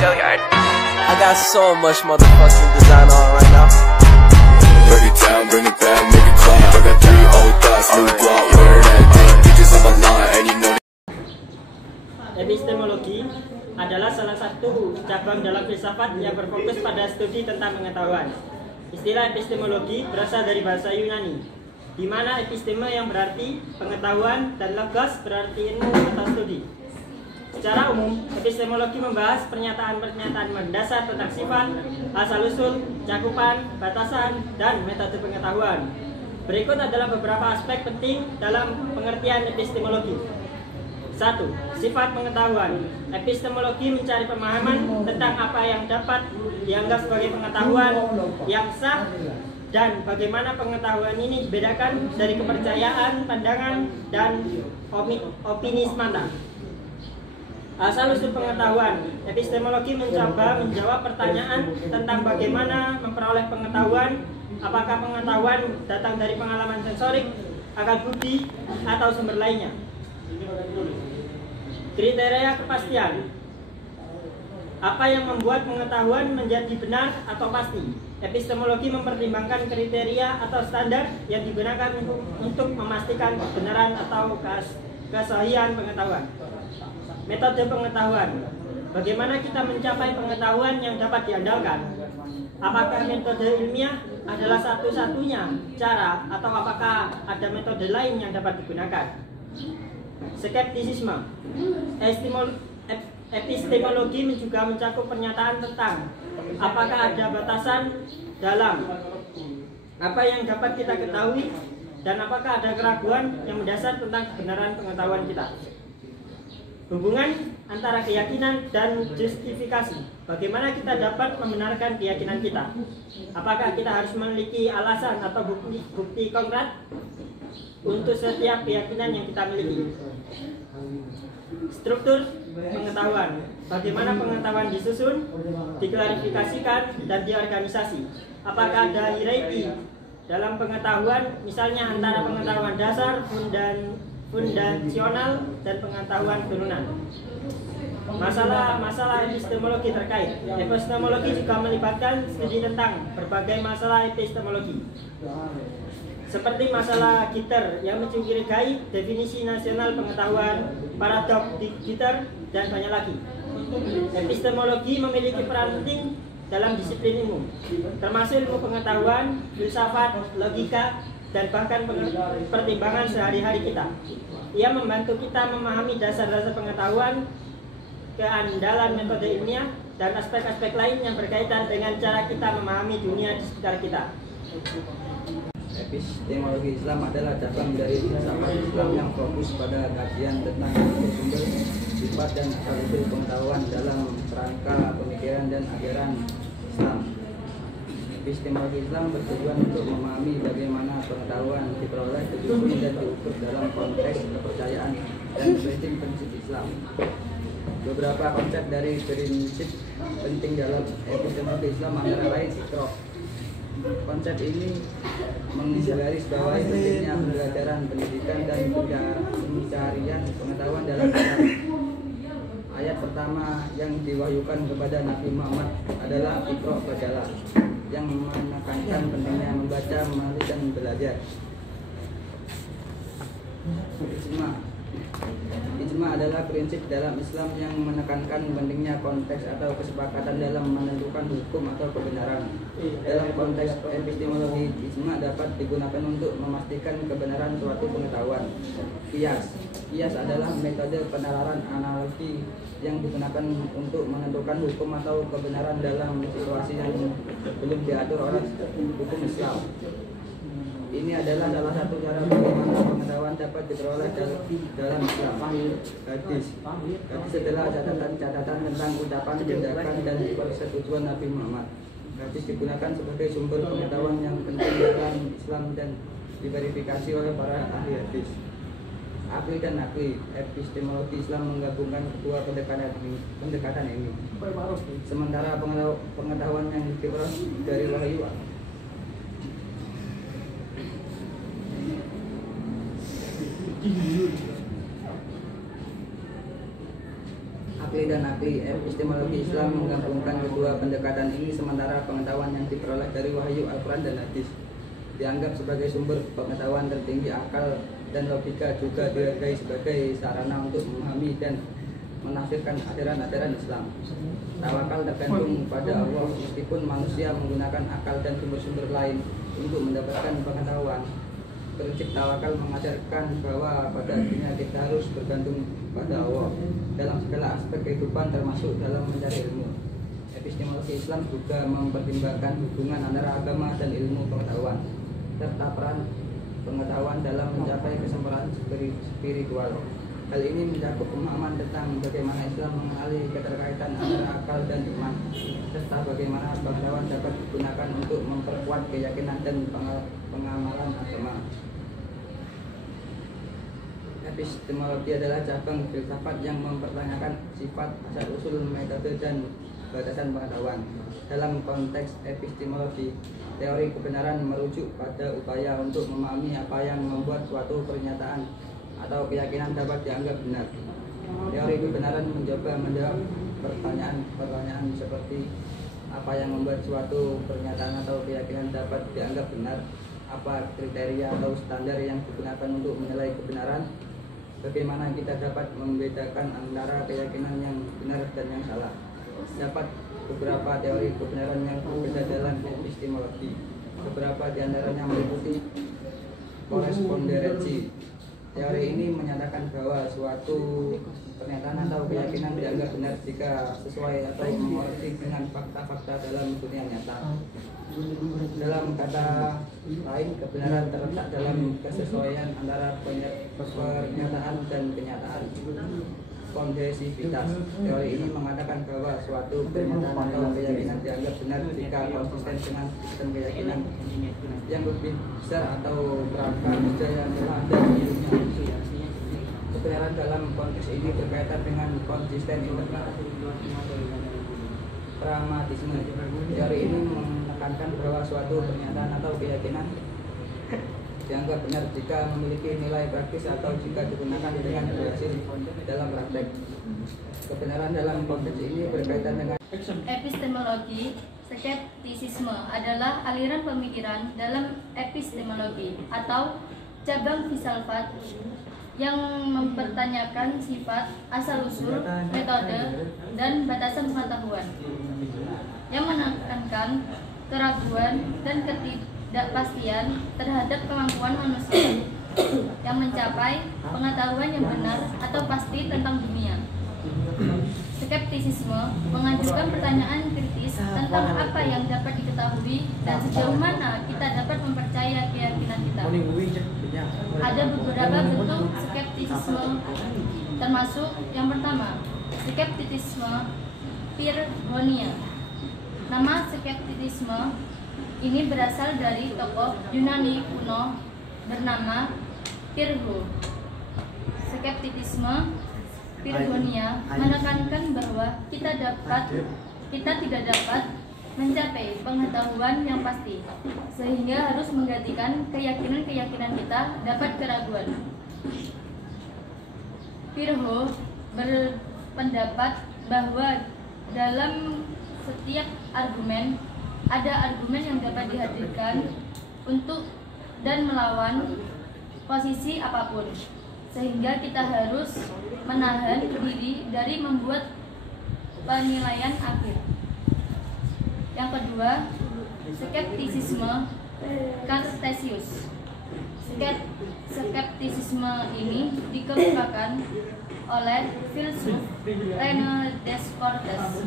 Gilliard. I got so much motherfucking design on right now. Break it down, bring it back, make it clap. I got 3 old thoughts, new block, where that thing, bitches on my line, and you know. Epistemologi adalah salah satu cabang dalam filsafat yang berfokus pada studi tentang pengetahuan. Istilah epistemologi berasal dari bahasa Yunani, di mana episteme yang berarti pengetahuan dan logos berarti ilmu atau studi. Secara umum, epistemologi membahas pernyataan-pernyataan mendasar tentang sifat, asal-usul, cakupan, batasan, dan metode pengetahuan. Berikut adalah beberapa aspek penting dalam pengertian epistemologi. 1. Sifat pengetahuan. Epistemologi mencari pemahaman tentang apa yang dapat dianggap sebagai pengetahuan yang sah dan bagaimana pengetahuan ini dibedakan dari kepercayaan, pandangan, dan opini semata. Asal-usul pengetahuan. Epistemologi mencoba menjawab pertanyaan tentang bagaimana memperoleh pengetahuan, apakah pengetahuan datang dari pengalaman sensorik, akal budi, atau sumber lainnya. Kriteria kepastian. Apa yang membuat pengetahuan menjadi benar atau pasti? Epistemologi mempertimbangkan kriteria atau standar yang digunakan untuk memastikan kebenaran atau kesahihan pengetahuan. Metode pengetahuan. Bagaimana kita mencapai pengetahuan yang dapat diandalkan? Apakah metode ilmiah adalah satu-satunya cara atau apakah ada metode lain yang dapat digunakan? Skeptisisme. Epistemologi juga mencakup pernyataan tentang apakah ada batasan dalam apa yang dapat kita ketahui dan apakah ada keraguan yang mendasar tentang kebenaran pengetahuan kita. Hubungan antara keyakinan dan justifikasi. Bagaimana kita dapat membenarkan keyakinan kita? Apakah kita harus memiliki alasan atau bukti konkret untuk setiap keyakinan yang kita miliki? Struktur pengetahuan. Bagaimana pengetahuan disusun, diklarifikasikan, dan diorganisasi? Apakah ada hierarki dalam pengetahuan, misalnya antara pengetahuan dasar, fundasional, dan pengetahuan turunan? Masalah epistemologi terkait. Epistemologi juga melibatkan studi tentang berbagai masalah epistemologi, seperti masalah Gitter yang mencurigai definisi nasional pengetahuan, paradoks Gitter, dan banyak lagi. Epistemologi memiliki peran penting dalam disiplin ilmu, termasuk ilmu pengetahuan, filsafat, logika, dan bahkan pertimbangan sehari-hari kita. Ia membantu kita memahami dasar-dasar pengetahuan, keandalan metode ilmiah, dan aspek-aspek lain yang berkaitan dengan cara kita memahami dunia di sekitar kita. Epistemologi Islam adalah cabang dari filsafat Islam yang fokus pada kajian tentang sumber, sifat, dan asal-usul pengetahuan dalam kerangka pemikiran dan ajaran Islam. Epistemologi Islam bertujuan untuk memahami bagaimana pengetahuan diperoleh, disusun, dan diukur dalam konteks kepercayaan dan prinsip-prinsip Islam. Beberapa konsep dari prinsip penting dalam epistemologi Islam antara lain ikro. Konsep ini menggarisbawahi pentingnya pembelajaran, pendidikan, dan pencarian pengetahuan dalam Islam. Ayat pertama yang diwahyukan kepada Nabi Muhammad adalah Iqra bacalah, yang menekankan pentingnya membaca, menulis, dan belajar. Ijma adalah prinsip dalam Islam yang menekankan pentingnya konteks atau kesepakatan dalam menentukan hukum atau kebenaran. Dalam konteks epistemologi, ijma dapat digunakan untuk memastikan kebenaran suatu pengetahuan. Qiyas adalah metode penalaran analogi yang digunakan untuk menentukan hukum atau kebenaran dalam situasi yang belum diatur oleh hukum Islam. Ini adalah salah satu cara bagaimana pengetahuan dapat diperoleh dalam Islam. Hadis adalah catatan tentang ucapan, tindakan, dan persetujuan Nabi Muhammad. Hadis digunakan sebagai sumber pengetahuan yang penting dalam Islam dan diverifikasi oleh para ahli hadis. Akli dan akli. Epistemologi Islam menggabungkan kedua pendekatan ini. Sementara pengetahuan yang diperoleh dari wahyu akli dan akli. Epistemologi Islam menggabungkan kedua pendekatan ini, sementara pengetahuan yang diperoleh dari wahyu Al-Quran dan hadis dianggap sebagai sumber pengetahuan tertinggi. Akal dan logika juga dihargai sebagai sarana untuk memahami dan menafsirkan ajaran-ajaran Islam. Tawakal tergantung pada Allah, meskipun manusia menggunakan akal dan sumber-sumber lain untuk mendapatkan pengetahuan. Prinsip tawakal mengajarkan bahwa pada akhirnya kita harus bergantung pada Allah dalam segala aspek kehidupan, termasuk dalam mencari ilmu. Epistemologi Islam juga mempertimbangkan hubungan antara agama dan ilmu pengetahuan, serta peran pengetahuan dalam mencapai kesempurnaan spiritual. Hal ini mencakup pemahaman tentang bagaimana Islam mengenali keterkaitan antara akal dan iman, serta bagaimana pengetahuan dapat digunakan untuk memperkuat keyakinan dan pengamalan agama. Epistemologi adalah cabang filsafat yang mempertanyakan sifat, asal-usul, metode, dan batasan pengetahuan. Dalam konteks epistemologi, teori kebenaran merujuk pada upaya untuk memahami apa yang membuat suatu pernyataan atau keyakinan dapat dianggap benar. Teori kebenaran mencoba menjawab pertanyaan seperti apa yang membuat suatu pernyataan atau keyakinan dapat dianggap benar, apa kriteria atau standar yang digunakan untuk menilai kebenaran, bagaimana kita dapat membedakan antara keyakinan yang benar dan yang salah. Dapat beberapa teori kebenaran yang berbeda dalam epistemologi. Beberapa di antaranya meliputi korespondensi. Teori ini menyatakan bahwa suatu pernyataan atau keyakinan dianggap benar jika sesuai atau mengoreksi dengan fakta-fakta dalam dunia nyata. Dalam kata lain, kebenaran terletak dalam kesesuaian antara pernyataan dan kenyataan. Kondisivitas. Teori ini mengatakan bahwa suatu pernyataan atau keyakinan dianggap benar jika konsisten dengan sistem keyakinan yang lebih besar atau kerangka kerja yang telah ada di dunia. Kebenaran dalam konteks ini berkaitan dengan konsisten internal. Pragmatisme. Teori ini menekankan bahwa suatu pernyataan atau keyakinan dianggap benar jika memiliki nilai praktis atau jika digunakan dengan berhasil dalam praktek. Kebenaran dalam konteks ini berkaitan dengan epistemologi. Skeptisisme adalah aliran pemikiran dalam epistemologi atau cabang filsafat yang mempertanyakan sifat, asal-usul, metode, dan batasan pengetahuan, yang menekankan keraguan dan ketidakpastian terhadap kemampuan manusia yang mencapai pengetahuan yang benar atau pasti tentang dunia. Skeptisisme mengajukan pertanyaan kritis tentang apa yang dapat diketahui dan sejauh mana kita dapat mempercayai keyakinan kita. Ada beberapa bentuk skeptisisme, termasuk yang pertama, skeptisisme Pirhonia. Nama skeptisisme ini berasal dari tokoh Yunani kuno bernama Pirho. Skeptisisme Pirhonia menekankan bahwa kita tidak dapat mencapai pengetahuan yang pasti, sehingga harus menggantikan keyakinan-keyakinan kita dapat keraguan. Pirho berpendapat bahwa dalam setiap argumen ada argumen yang dapat dihadirkan untuk dan melawan posisi apapun, sehingga kita harus menahan diri dari membuat penilaian akhir. Yang kedua, skeptisisme Cartesius. Skeptisisme ini dikemukakan oleh filsuf René Descartes.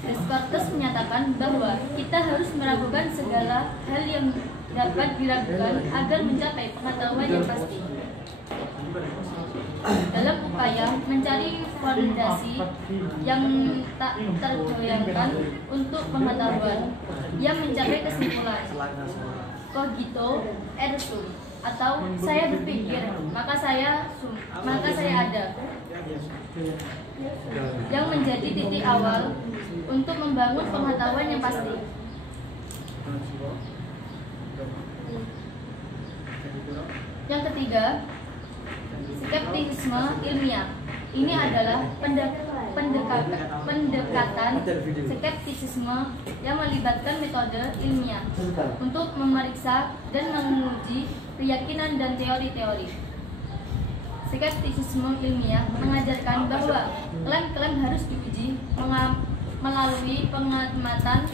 Descartes menyatakan bahwa kita harus meragukan segala hal yang dapat diragukan agar mencapai pengetahuan yang pasti. Dalam upaya mencari fondasi yang tak tergoyahkan untuk pengetahuan, ia mencapai kesimpulan cogito ergo sum, atau saya berpikir maka saya ada, yang menjadi titik awal untuk membangun pengetahuan yang pasti. Yang ketiga, skeptisisme ilmiah. Ini adalah pendekatan skeptisisme yang melibatkan metode ilmiah untuk memeriksa dan menguji keyakinan dan teori-teori. Skeptisisme ilmiah mengajarkan bahwa klaim-klaim harus diuji melalui pengamatan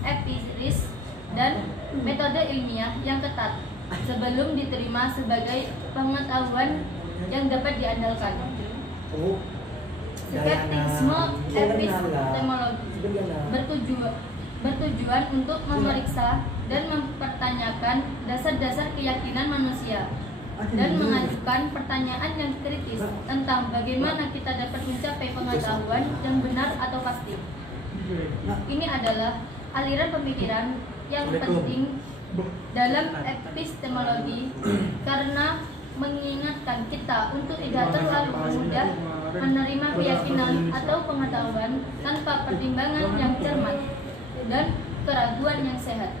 empiris dan metode ilmiah yang ketat sebelum diterima sebagai pengetahuan yang dapat diandalkan. Skeptisisme epistemologi bertujuan untuk memeriksa dan mempertanyakan dasar-dasar keyakinan manusia dan mengajukan pertanyaan yang kritis tentang bagaimana kita dapat mencapai pengetahuan yang benar atau pasti. Ini adalah aliran pemikiran yang penting dalam epistemologi karena mengingatkan kita untuk tidak terlalu mudah menerima keyakinan atau pengetahuan tanpa pertimbangan yang cermat dan keraguan yang sehat.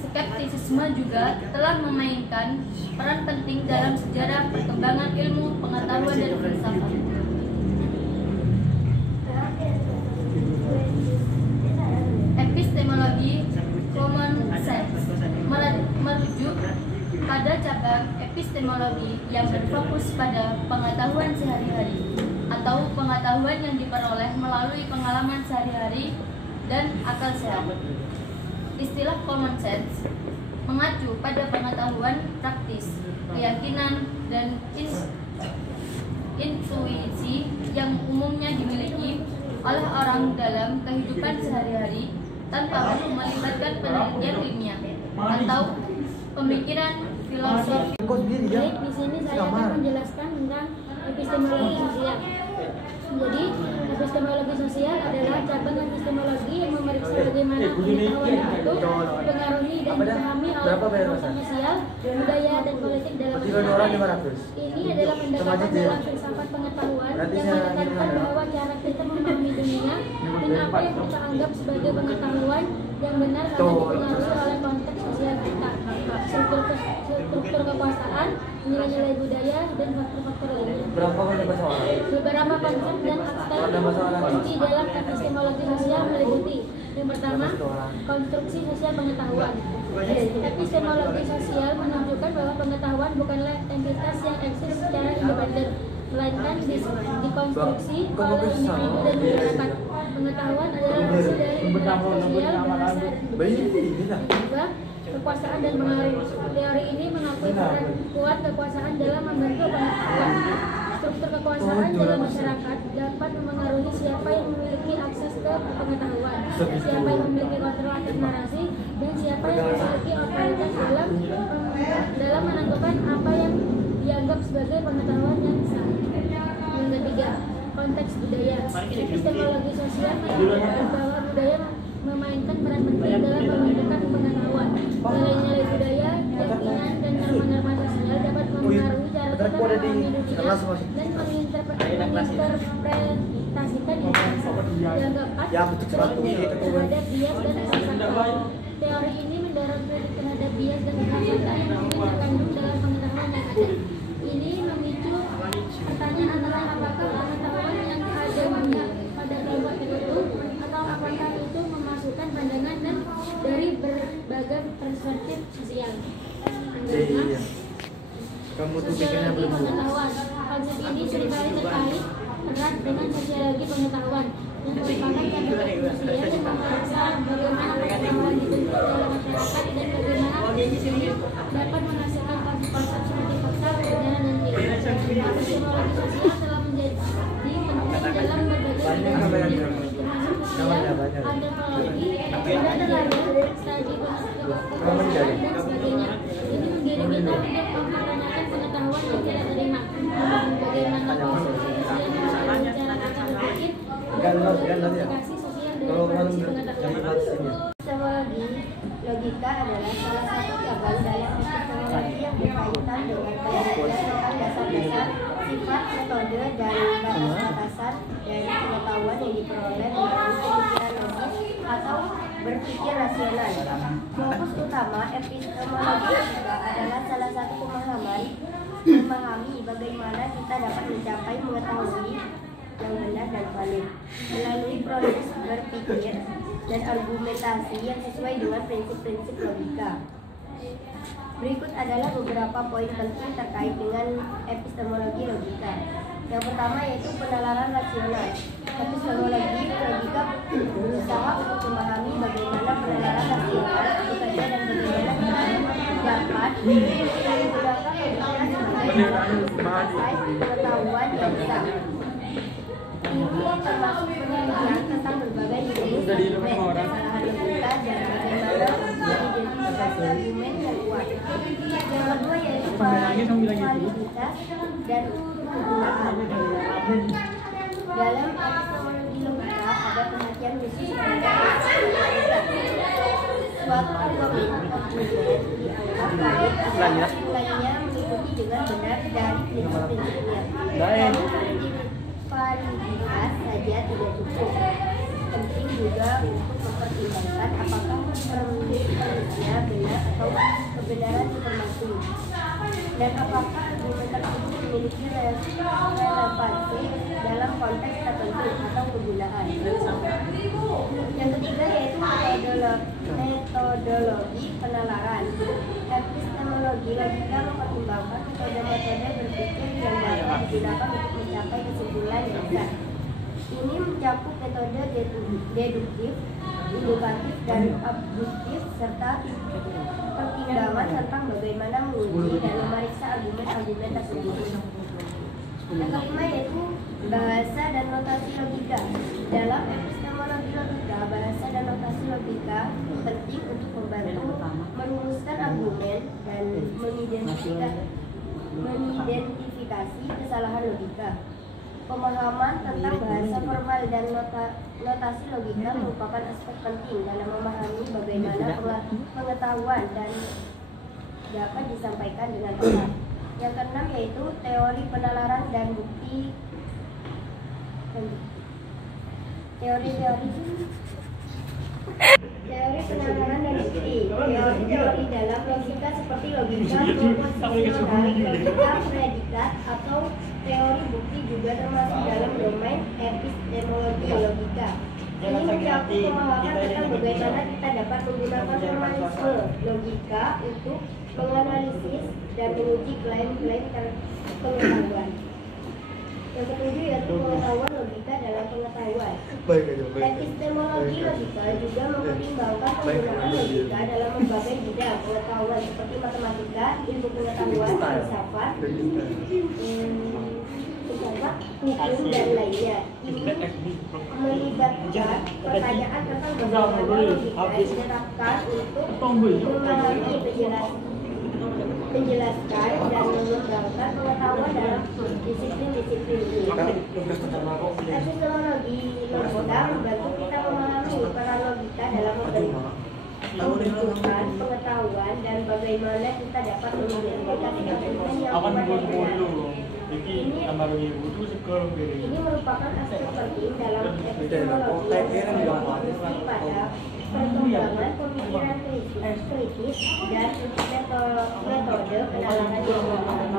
Skeptisisme juga telah memainkan peran penting dalam sejarah perkembangan ilmu pengetahuan dan filsafat. Epistemologi common sense merujuk pada cabang epistemologi yang berfokus pada pengetahuan sehari-hari atau pengetahuan yang diperoleh melalui pengalaman sehari-hari dan akal sehat. Istilah common sense mengacu pada pengetahuan praktis, keyakinan, dan intuisi yang umumnya dimiliki oleh orang dalam kehidupan sehari-hari tanpa melibatkan penelitian ilmiah atau pemikiran filosofi. Baik, di sini saya akan menjelaskan tentang epistemologi sosial. Jadi, epistemologi sosial adalah cabang epistemologi yang memeriksa bagaimana pengetahuan itu dipengaruhi dan dipahami oleh kehidupan sosial, budaya, dan politik dalam masyarakat. Ini adalah pendekatan dalam filsafat pengetahuan yang menekankan bahwa cara kita memahami dunia dan apa yang kita anggap sebagai pengetahuan yang benar akan dipengaruhi oleh konteks sosial kita, struktur kekuasaan, nilai-nilai budaya, dan faktor-faktor lainnya. Beberapa konsep dan aspek kunci dalam epistemologi sosial meliputi: yang pertama, konstruksi sosial pengetahuan. Epistemologi sosial menunjukkan bahwa pengetahuan bukanlah entitas yang eksis secara independen, melainkan dikonstruksi oleh individu dan masyarakat. Pengetahuan adalah hasil dari interaksi sosial, bahasa, dan budaya. Kedua, kekuasaan dan pengaruh. Teori ini mengakui peran kuat kekuasaan dalam membentuk pengetahuan. Struktur kekuasaan dalam masyarakat dapat memengaruhi siapa yang memiliki akses ke pengetahuan, siapa yang memiliki kontrol atas narasi, dan siapa yang memiliki otoritas dalam menentukan apa yang dianggap sebagai pengetahuan yang sah. Yang ketiga, konteks budaya. Epistemologi sosial menunjukkan bahwa budaya memainkan peran penting dalam pembentukan pengetahuan. Nilai-nilai budaya, keyakinan, dan norma-norma sosial dapat mempengaruhi cara kita memahami dunia dan menginterpretasikan informasi. Yang keempat, kritik terhadap bias dan kerasakan. Teori ini mendorong kritik terhadap bias dan kerasakan yang mungkin terkandung dalam pengetahuan yang ada. Ini memicu pertanyaan tentang apakah pengetahuan yang ada pada kelompok tertentu atau apakah itu memasukkan pandangan dan dari berbagai perspektif sosial. Sosiologi pengetahuan. Konsep ini seringkali terkait erat dengan sosiologi pengetahuan yang merupakan metode sosial yang memeriksa bagaimana pengetahuan dibentuk dalam masyarakat dan bagaimana dapat menghasilkan konsep-konsep seperti fakta, kebenaran, dan nilai. Epistemologi sosial telah menjadi penting dalam berbagai bidang termasuk sosial, antropologi, pengetahuan, studi pengetahuan, dan sebagainya. Ini menggiring kita untuk mempertanyakan pengetahuan yang kita terima, bagaimana konstruksi sosial membicarakan berpikir, dan implikasi sosial dari produksi pengetahuan. Epistemologi logika adalah salah satu cabang dalam epistemologi yang berkaitan dengan penelitian tentang dasar-dasar sifat, metode, dan batas-batasan dari pengetahuan yang diperoleh melalui pemikiran logis atau berpikir rasional. Fokus utama epistemologi logika adalah salah satu memahami bagaimana bagaimana kita dapat mencapai mengetahui yang benar dan valid melalui proses berpikir dan argumentasi yang sesuai dengan prinsip-prinsip logika. Berikut adalah beberapa poin penting terkait dengan epistemologi logika. Yang pertama yaitu penalaran rasional. Epistemologi logika berusaha untuk memahami bagaimana penalaran rasional bekerja dan bagaimana dapat menggunakan logika sebagai pengetahuan yang sah. Ini termasuk penelitian tentang berbagai jenis argumen, kesalahan logika dan bagaimana mengidentifikasi argumen yang kuat. Yang kedua yaitu validitas dan kegunaan. Dalam epistemologi logika ada perhatian khusus pada suatu argumen dianggap valid apabila nilainya mengikuti dengan benar dari prinsip-prinsipnya. Namun validitas saja tidak cukup. Penting juga untuk mempertimbangkan apakah premisnya benar atau kebenaran informasi dan apakah argumen tersebut memiliki relevansi dalam konteks tertentu atau kegunaan. Yang ketiga yaitu metodologi penalaran. Epistemologi logika mempertimbangkan metode-metode berpikir yang dapat digunakan untuk mencapai kesimpulan yang sah. Ini mencakup metode deduktif, induktif, dan abduktif serta pertimbangan tentang bagaimana menguji dan memeriksa argumen-argumen tersebut. Yang kelima yaitu bahasa dan notasi logika. Dalam epistemologi logika, bahasa dan notasi logika penting untuk membantu merumuskan argumen dan mengidentifikasi kesalahan logika. Pemahaman tentang bahasa formal dan notasi logika merupakan aspek penting dalam memahami bagaimana pengetahuan dan dapat disampaikan dengan tepat. Yang keenam yaitu teori penalaran dan bukti. Teori penalaran dan bukti. Teori dalam logika seperti logika proposisional, logika predikat atau teori bukti juga termasuk dalam domain epistemologi logika. Ini mencakup pemahaman tentang bagaimana kita dapat menggunakan formalisme logika untuk menganalisis dan menguji klaim-klaim pengetahuan. Yang ketujuh yaitu pengetahuan logika dalam pengetahuan. Epistemologi logika juga mempertimbangkan penggunaan logika dalam berbagai bidang pengetahuan seperti matematika, ilmu pengetahuan, filsafat, hukum dan lainnya. Ini melibatkan pertanyaan tentang bagaimana logika diterapkan untuk memahami menjelaskan dan mengembangkan pengetahuan dalam disiplin-disiplin ini. Epistemologi logika membantu kita memahami peran logika dalam membentukkan pengetahuan dan bagaimana kita dapat mengidentifikasi argumen yang benar. Ini merupakan aspek penting dalam epistemologi yang berfokus pada perkembangan pemikiran kritis dan metode penalaran yang benar.